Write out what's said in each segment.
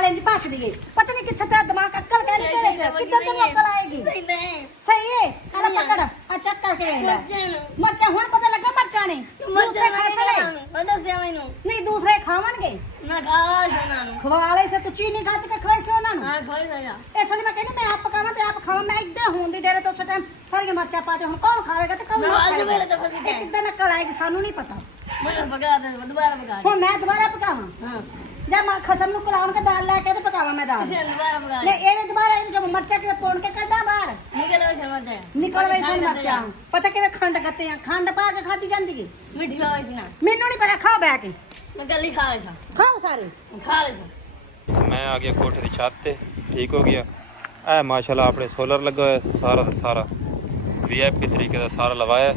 ਨਾਲ ਇੰਜ ਭੱਜਦੀ ਏ ਪਤਾ ਨਹੀਂ ਕਿੱਥੇ ਤੇਰਾ ਦਿਮਾਗ ਅਕਲ ਕਹਿ ਨਹੀਂ ਤੇਰੇ ਚ ਕਿੱਦਾਂ ਤੈਨੂੰ ਅਕਲ ਆਏਗੀ ਸਹੀ ਏ ਆਲਾ ਪਕੜ ਆ ਚੱਕ ਕਰਕੇ ਵੇਖ ਲੈ ਮਰਚਾਂ ਹੁਣ ਪਤਾ ਲੱਗਾ ਮਰਚਾਂ ਨੇ ਦੂਸਰੇ ਖਾਣੇ ਨਹੀਂ ਦੂਸਰੇ ਖਾਵਣਗੇ ਖਵਾ ਲੈ ਸੇ ਤੂੰ ਚੀਨੀ ਕੱਢ ਕੇ ਖਵਾਈ ਸੀ ਉਹਨਾਂ ਨੂੰ ਇਸ ਲਈ ਮੈਂ ਕਹਿੰਦੀ ਮੈਂ ਆਪ ਪਕਾਵਾਂ ਤੇ ਆਪ ਖਾਵਾਂ ਮੈਂ ਇੱਦਾਂ ਹੋਣ ਦੀ ਡੇਰੇ ਤੋਂ ਉਸ ਟਾਈਮ ਸਾਰੀਆਂ ਮਰਚਾਂ ਪਾ ਦੇ ਹੁਣ ਕੌਣ ਖਾਵੇਗਾ ਤੇ ਕੌਣ ਖਾਵੇਗਾ ਇਹ ਕਿੱਦਾਂ ਅਕਲ ਆਏਗੀ ਸਾਨੂੰ ਨਹੀਂ ਪਤਾ ਹੁਣ ਮੈਂ ਦੁਬਾਰਾ ਪਕਾਵਾਂ ਜਾਂ ਮੈਂ ਖਸਮ ਨੂੰ ਕਰਾਉਣ ਕੇ ਦਾਲ ਲੈ ਕੇ ਤੇ ਪਕਾਵਾਂ ਮੈਂ ਦਾਲ ਨਹੀਂ ਇਹਨੇ ਦੁਬਾਰਾ ਇਹਨੂੰ ਜਦ ਮਰਚਾ ਕਿਵੇਂ ਪੋਣ ਕੇ ਕੱਢਾਂ ਬਾਹਰ ਨਿਕਲ ਵੇ ਸਨ ਮਰਚਾਂ ਪਤਾ ਕਿਵੇਂ ਖੰਡ ਕੱਤੇ ਆ ਖੰਡ ਪਾ ਕੇ ਖਾਦੀ ਜਾਂਦੀ ਏ ਮੈਨੂੰ ਨਹੀਂ ਪਤਾ ਖਾਓ ਬੈ ਕੇ ਖਾਓ ਸਾਰੇ मैं आ गया कोठे की छत ते ठीक हो गया ए माशाल्लाह अपने सोलर लगा है सारा का सारा वीआईपी तरीके का सारा लवाया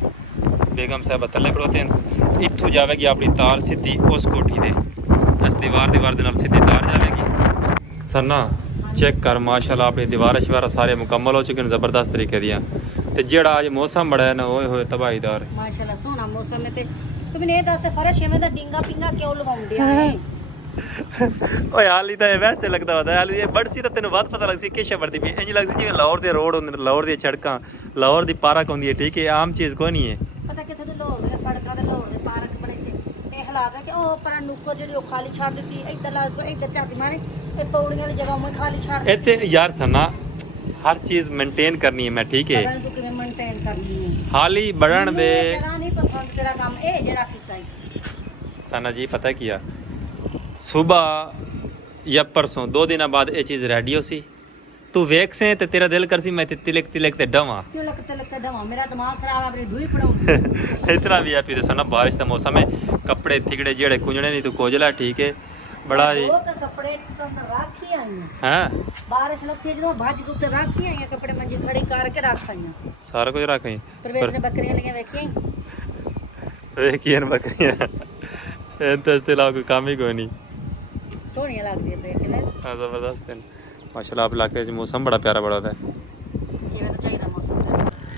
बेगम साहब थल्ले खड़ोते हैं इत्थों जाएगी अपनी तार सीधी उस कोठी दे इस दीवार दे नाल सीधी तार जाएगी सन्ना चेक कर माशाल्लाह अपनी दीवार शिवारा सारे मुकम्मल हो चुके हैं जबरदस्त तरीके दियां ते जेड़ा आज मौसम बड़ा है ना ओए होए तबाहीदार माशाल्लाह सोहना मौसम है ते तू मैंने ये दस फर्श एवें दा डिंगा पिंगा क्यों लवाउंदे आ ਓਏ ਹਾਲੀ ਤਾਂ ਇਹ ਵੈਸੇ ਲੱਗਦਾ ਵਾ ਹਾਲੀ ਇਹ ਬੜਸੀ ਤਾਂ ਤੈਨੂੰ ਬਾਅਦ ਪਤਾ ਲੱਗ ਸੀ ਕਿ ਸ਼ਬਰ ਦੀ ਵੀ ਇੰਜ ਲੱਗ ਸੀ ਜਿਵੇਂ ਲਾਹੌਰ ਦੇ ਰੋਡ ਹੁੰਦੇ ਨੇ ਲਾਹੌਰ ਦੀਆਂ ਸੜਕਾਂ ਲਾਹੌਰ ਦੀ ਪਾਰਕ ਹੁੰਦੀ ਹੈ ਠੀਕ ਹੈ ਆਮ ਚੀਜ਼ ਕੋਈ ਨਹੀਂ ਹੈ ਪਤਾ ਕਿੱਥੇ ਦੇ ਲਾਹੌਰ ਦੇ ਸੜਕਾਂ ਦੇ ਲਾਹੌਰ ਦੇ ਪਾਰਕ ਬਣੇ ਸੀ ਇਹ ਹਾਲਾਤ ਹੈ ਕਿ ਉਹ ਪਰ ਨੁੱਕਰ ਜਿਹੜੀ ਉਹ ਖਾਲੀ ਛੱਡ ਦਿੱਤੀ ਇੱਧਰ ਲੱਗ ਇੱਧਰ ਝਾਤੀ ਮਾਰੇ ਤੇ ਪੌੜੀਆਂ ਵਾਲੀ ਜਗ੍ਹਾ ਉਹ ਖਾਲੀ ਛੱਡ ਇੱਥੇ ਯਾਰ ਸਨਾ ਹਰ ਚੀਜ਼ ਮੇਨਟੇਨ ਕਰਨੀ ਹੈ ਮੈਂ ਠੀਕ ਹੈ ਪਤਾ ਨਹੀਂ ਤੂੰ ਕਿਵੇਂ ਮੇਨਟੇਨ ਕਰਨੀ ਹੈ ਹਾਲੀ ਬੜਨ ਦੇ ਤੇਰਾ ਨਹੀਂ ਪਸੰਦ ਤੇਰਾ ਕੰਮ ਇਹ ਜਿਹੜਾ ਕੀਤਾ ਹੈ सना जी पता किया सुबह या परसों 2 दिन बाद ये चीज़ रेडी हो सी तू वेख से ते तेरा दिल कर सी मैं तिलक ते डवा तिलक डवा मेरा दिमाग खराब है अपनी ढूई पड़ाऊं इतना भी हैप्पी तो सना बारिश का मौसम है कपड़े थिगड़े जेड़े कुंजने नहीं तू कोजला ठीक है बड़ा ही वो तो कपड़े तो राखी आई हैं बारिश लथी जो भज के ऊपर राखी आई कपड़े मंजी खड़ी करके रख आई सारा कुछ रख आई परवेज ने बकरियां लगे वेखिए बकरियां तो इसके अलावा कोई काम ही कोई नहीं सोहनियां लगदी है किवें हाँ जबरदस्त है माशाल्लाह आप इलाके में मौसम बड़ा प्यारा बड़ा है किवें तो चाहिए मौसम ते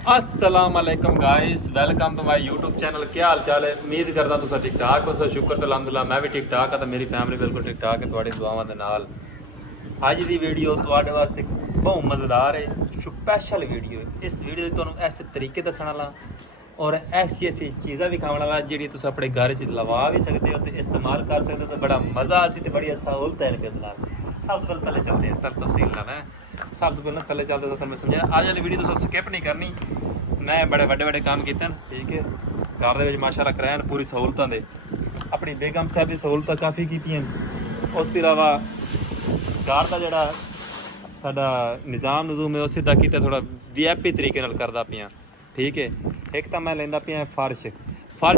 अस्सलाम वालेकुम guys welcome to my YouTube channel क्या हाल चाल है उम्मीद करदा तुसा ठीक ठाक हो शुक्र ते अल्हम्दुलिल्लाह मैं भी ठीक ठाक हां ते मेरी फैमिली बिल्कुल ठीक ठाक है तुहाडी दुआवां दे नाल अज दी वीडियो तुहाडे वास्ते बहुत मज़ेदार है स्पेशल वीडियो है इस वीडियो च तुहानू इस तरीके दस्सण वाला और ऐसी चीज़ां भी खाने वाला जी तुम अपने घर च लवा भी सकते हो तो इस्तेमाल कर सकते हो तो बड़ा मज़ा आसी तो बड़ी सहूलत है फिर सब तो पहले तले चलते हैं तफसील लाना है सब तो पहले तले चलते तो मैं समझा आज वाली वीडियो तुम स्किप नहीं करनी मैं बड़े बड़े काम किए ठीक है घर के माशाल्लाह कराए पूरी सहूलतों दे अपनी बेगम साहब की सहूलत काफ़ी की उसके अलावा घर का जोड़ा साडा निज़ाम नजूम है उस किया थोड़ा वीआईपी तरीके करता पिया ठीक है एक तो मैं लेंदा पिया फर्श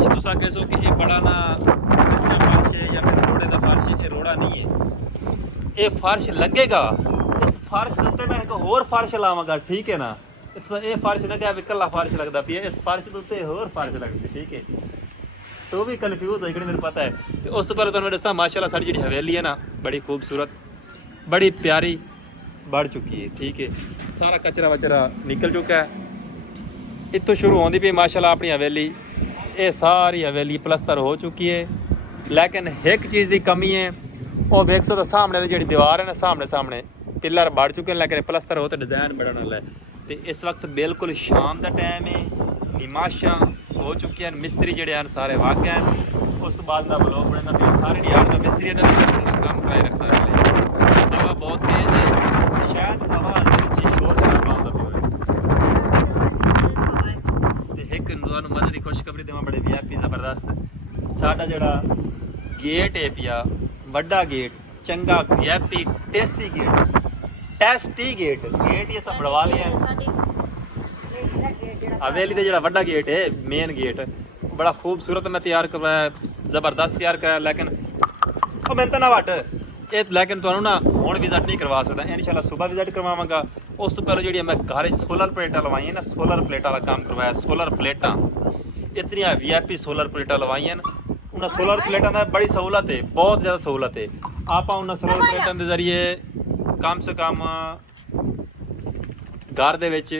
तुसा कह सो कि ये बड़ा ना कच्चा फर्श है या फिर रोड़े का फर्श है ये रोड़ा नहीं है ये फर्श लगेगा इस फर्श के उत्ते मैं एक होर फर्श लावांगा ठीक है ना ये फर्श ना क्या कला फर्श लगता पिया इस फर्श के उत्ते होर फर्श लगती ठीक है तो भी कन्फ्यूज हो मेरे पता है तो उस तो पहले तुहानू दस्सां माशाल्लाह साडी जिहड़ी हवेली है ना बड़ी खूबसूरत बड़ी प्यारी बढ़ चुकी है ठीक है सारा कचरा वचरा निकल चुका है इतों शुरू होती पी माशाल्लाह अपनी हवेली ये सारी हवेली प्लस्तर हो चुकी है लेकिन एक चीज़ की कमी है वो देख सो तो सामने जी दीवार है ना सामने पिलर बढ़ चुके हैं लेकिन प्लस्तर हो तो डिज़ाइन बढ़ने वाला है तो इस वक्त बिल्कुल शाम का टाइम है निमाशा हो चुकी हैं मिस्त्री जोड़े हैं सारे वाक़ हैं उस तो बाद मैं ब्लॉग बनाना तो सारे दिहाड़ का मिस्त्री काम कराए रखता है हवा बहुत तेज़ है शायद हवा शोर शराबा होता पिया ਤੁਹਾਨੂੰ ਮਜ਼ੇ ਦੀ ਖੁਸ਼ਖਬਰੀ ਦੇਵਾਂ ਬੜੇ ਵੀਆਈਪੀ ਜ਼ਬਰਦਸਤ ਸਾਡਾ ਜਿਹੜਾ ਗੇਟ ਹੈ ਪਿਆ ਵੱਡਾ ਗੇਟ ਚੰਗਾ ਵੀਆਈਪੀ ਟੇਸਟੀ ਗੇਟ ਇਹ ਸਭ ਬਣਵਾ ਲਿਆ ਹਵੇਲੀ ਦਾ ਜਿਹੜਾ ਵੱਡਾ ਗੇਟ ਹੈ ਮੇਨ ਗੇਟ ਬੜਾ ਖੂਬਸੂਰਤ ਮੈਂ ਤਿਆਰ ਕਰਵਾਇਆ ਜ਼ਬਰਦਸਤ ਤਿਆਰ ਕਰਾਇਆ ਲੇਕਿਨ ਉਹ ਮੈਂ ਤਾਂ ਨਾ ਵਟ ਇਹ ਲੇਕਿਨ ਤੁਹਾਨੂੰ ਨਾ ਹੁਣ ਵਿਜ਼ਿਟ ਨਹੀਂ ਕਰਵਾ ਸਕਦਾ ਇਨਸ਼ਾਅੱਲਾ ਸਵੇਰ ਵਿਜ਼ਿਟ ਕਰਵਾਵਾਂਗਾ उस तो पहले जी मैं घर सोलर प्लेटा लवाई ना सोलर प्लेटा का काम करवाया सोलर प्लेटा इतनी वीआईपी सोलर प्लेटा लवाई उन्हें सोलर प्लेटा का बड़ी सहूलत है बहुत ज़्यादा सहूलत है आप उन्हें सोलर प्लेटा के जरिए कम से कम घर दे विच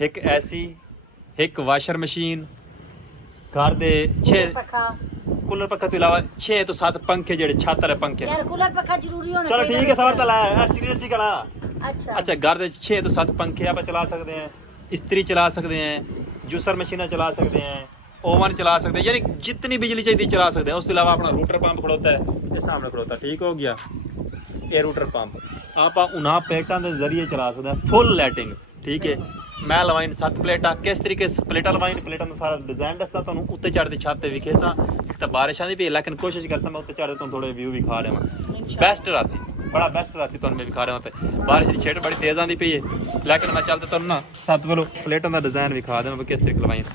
एक ऐसी एक वाशर मशीन घर दे 6 ਕੂਲਰ ਪੱਖਾ ਤੋਂ ਇਲਾਵਾ 6 ਤੋਂ 7 ਪੰਖੇ ਜਿਹੜੇ ਛੱਤ ਵਾਲੇ ਪੰਖੇ यार कूलर पक्का जरूरी होना ਚਲੋ चाहिए ਠੀਕ ਹੈ ਸਵਾਰ ਤਾਂ ਲਾਇਆ ਸੀਰੀਅਸ ਹੀ ਕਲਾ अच्छा ਅੱਛਾ ਘਰ ਦੇ 6 ਤੋਂ 7 ਪੰਖੇ ਆਪਾਂ ਚਲਾ ਸਕਦੇ ਹਾਂ ਇਸਤਰੀ ਚਲਾ ਸਕਦੇ ਹਾਂ ਜੂਸਰ ਮਸ਼ੀਨਾਂ ਚਲਾ ਸਕਦੇ ਹਾਂ ओवन चला सकते हैं यानी जितनी बिजली चाहिए चला सकते हैं। उसके अलावा अपना रूटर पंप खड़ोता है ये सामने खड़ोता है ठीक हो गया ये रूटर पंप आप उन्हां प्लेटा के जरिए चला सकते हैं फुल लाइटिंग ठीक है। मैं लवाइन 7 प्लेटा किस तरीके से प्लेटा लवाइन प्लेटा का सारा डिजाइन दसदा तुहानू उत्ते चढ़ते छत विखे सा एक तो बारिश आती पई लेकिन कोशिश करता मैं उत्ते चढ़ते थोड़े व्यू विखा लवां बेस्ट रासी बड़ा बेस्ट रासी तुहानू मैं विखा रहा उत्ते बारिश की छेड़ बड़ी तेज आती पई है लेकिन मैं चलते तुहानू ना 7 किलो प्लेटा का डिजाइन विखा देवां किस तरीके लवाइन।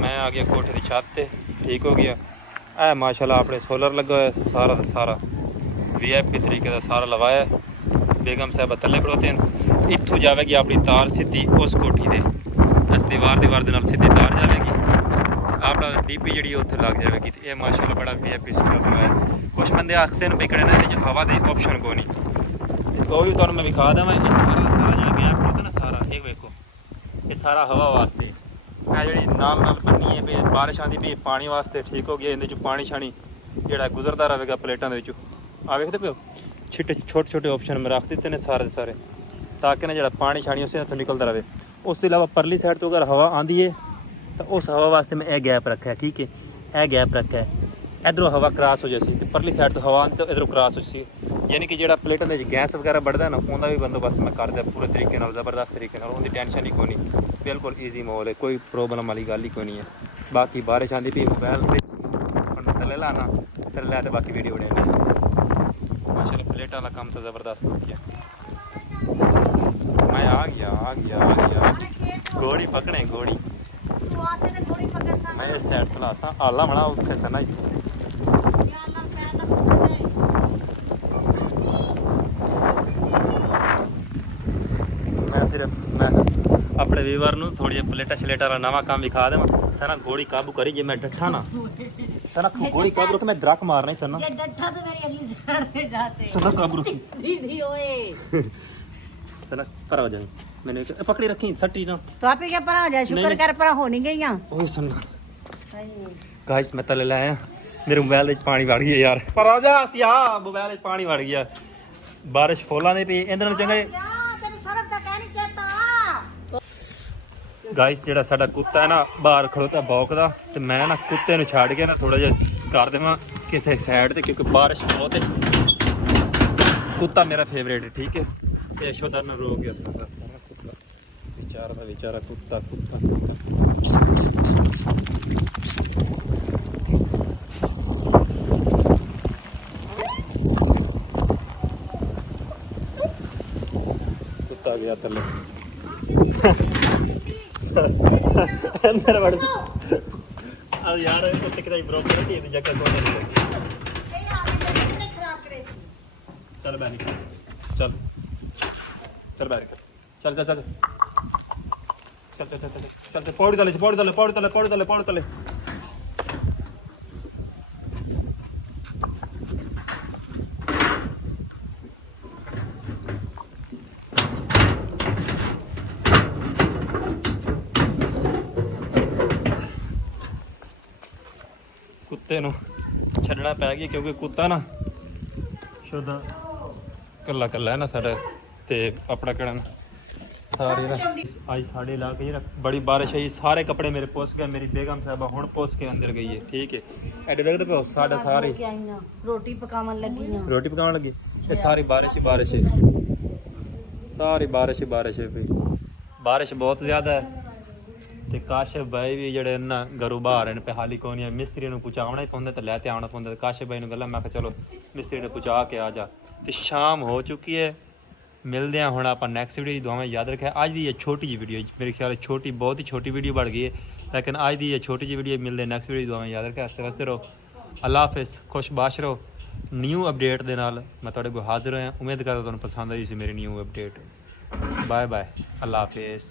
मैं आ गया कोठे की छत पे ठीक हो गया ऐ माशाल्लाह अपने सोलर लगा है सारा का सारा VIP तरीके का सारा लवाया बेगम साहब थल्ले खड़ोते हैं इत्थों जाएगी अपनी तार सीधी उस कोठी दे इस दीवार दे नाल सीधी तार जाएगी अपना DP जी उत्थे लग जाएगी तो ये माशाल्लाह बड़ा VIP सोलर लवाया। कुछ बंदे आखते हैं बिकड़े ने हवा के ऑप्शन को नहीं वो भी तुहानू मैं विखा देवां इस सारा जो गैप होता ना सारा ये देखो ये सारा हवा वास्ते जी नाल बनी है भी बारिश आती भी पानी वास्ते ठीक हो गया ये पानी शानी जोड़ा गुजरता रहेगा प्लेटा आ वेखते पे छिटे छोटे छोटे ऑप्शन में रख दिते ने सारे सारे ताकि ना जो पानी शानी उस इतों निकलता रहे। उसके अलावा परली साइड तो अगर हवा आती है तो उस हवा वास्ते मैं यह गैप रखा है ठीक है यह गैप रखा है इधरों हवा क्रॉस हो जासी तो परली साइड तो हवा तो इधरों क्रॉस हो सी यानी कि जो प्लेटों के गैस वगैरह बढ़ता ना उनका भी बंदोबस्त मैं करदा पूरे तरीके नाल ज़बरदस्त तरीके नाल उनकी टेंशन ही कोई नहीं बिल्कुल ईजी माहौल है कोई प्रॉब्लम वाली गल ही कोई नहीं है। बाकी बारिश आती भी मोबाइल से थले लाना फिर लै तो बाकी वीडियो बनानी माशाल्लाह प्लेटा का काम तो ज़बरदस्त हो गया। मैं आ गया घोड़ी पकड़े घोड़ी मैं इस साइड तो सा आला बना उत्थे सना इत्थों मैं सिर्फ मैं अपने व्यूवर नू थोड़ी प्लेटा शलेटा का नवा काम विखा देवां सना घोड़ी काबू करी जे मैं डठा ना सना घोड़ी काबू रख मैं द्रक मारना ही सना ये डट्ठा तो मेरी अगली साइड पे जा से सना काबू रखी दीदी ओए सना पर आ जाए मैंने पकड़ी रखी सट्टी ना तो आप ही क्या पर हो जाए शुक्र कर पर हो नहीं गई ओए सना गाइस मैं तले लाया मेरे मोबाइल में पानी वड़ गया यार पर आ जा सिया मोबाइल में पानी वड़ गया बारिश फुल्लां दे पे इंदर चंगा तेरी शर्म तक नहीं चाहता गाइस जेड़ा साडा कुत्ता है ना बाहर खड़ोता भौंकदा ते मैं ना कुत्ते नु छाड़ के ना थोड़ा जिहा कर देवां किसी साइड ते क्योंकि बारिश बहुत है। कुत्ता मेरा फेवरेट है ठीक है यशोदा ने रो गया सारा कुत्ता बेचारा कुत्ता कुत्ता गया तले अंदर वड़ अब यार कुत्ते की ब्रोकर की जगह कौन है चल बैठ चल चल बैठ चल चल चल चल चल चल चल चल पौड़ी तले कुत्ते नू छड्डना पै गया क्योंकि कुत्ता ना शुद्ध कल्ला कल्ला है ना साढ़ा ते अपना कड़न सारे ना आज साढ़े इलाके बड़ी बारिश आई सारे कपड़े मेरे पोस गए मेरी बेगम साहबा हुण पोस के अंदर गई है ठीक है एडे लगदे पे साडा सारे रोटी पकावन लगी ये सारी बारिश है सारी बारिश है भाई बारिश बहुत ज़्यादा है ते काशिफ भाई भी जेडे ना घरों बाहर हैं पे हाली कोनी है मिस्त्री नूं पहुंचावना ही पौंदा ते लैते आना पौंदा काशिफ भाई नूं गल्ला मैं चलो मिस्त्री ने पहुंचा के आ जा ते शाम हो चुकी है मिलते हैं हुण आपां नैक्सट वीडियो दुआवां याद रखें अज दी ये छोटी जी वीडियो मेरे ख्याल छोटी बहुत ही छोटी वीडियो बढ़ गई है लेकिन अज दी ये छोटी जी वीडियो मिलते हैं नैक्सट वीडियो दुआवां याद रखें हसते वसते रहो अल्लाह हाफिज़ खुशबाश रहो न्यू अपडेट दे नाल मैं तुहाडे कोल हाजिर होया उम्मीद करदा तुहानूं पसंद आई सी मेरी न्यू अपडेट बाय बाय अल्लाह हाफिज़।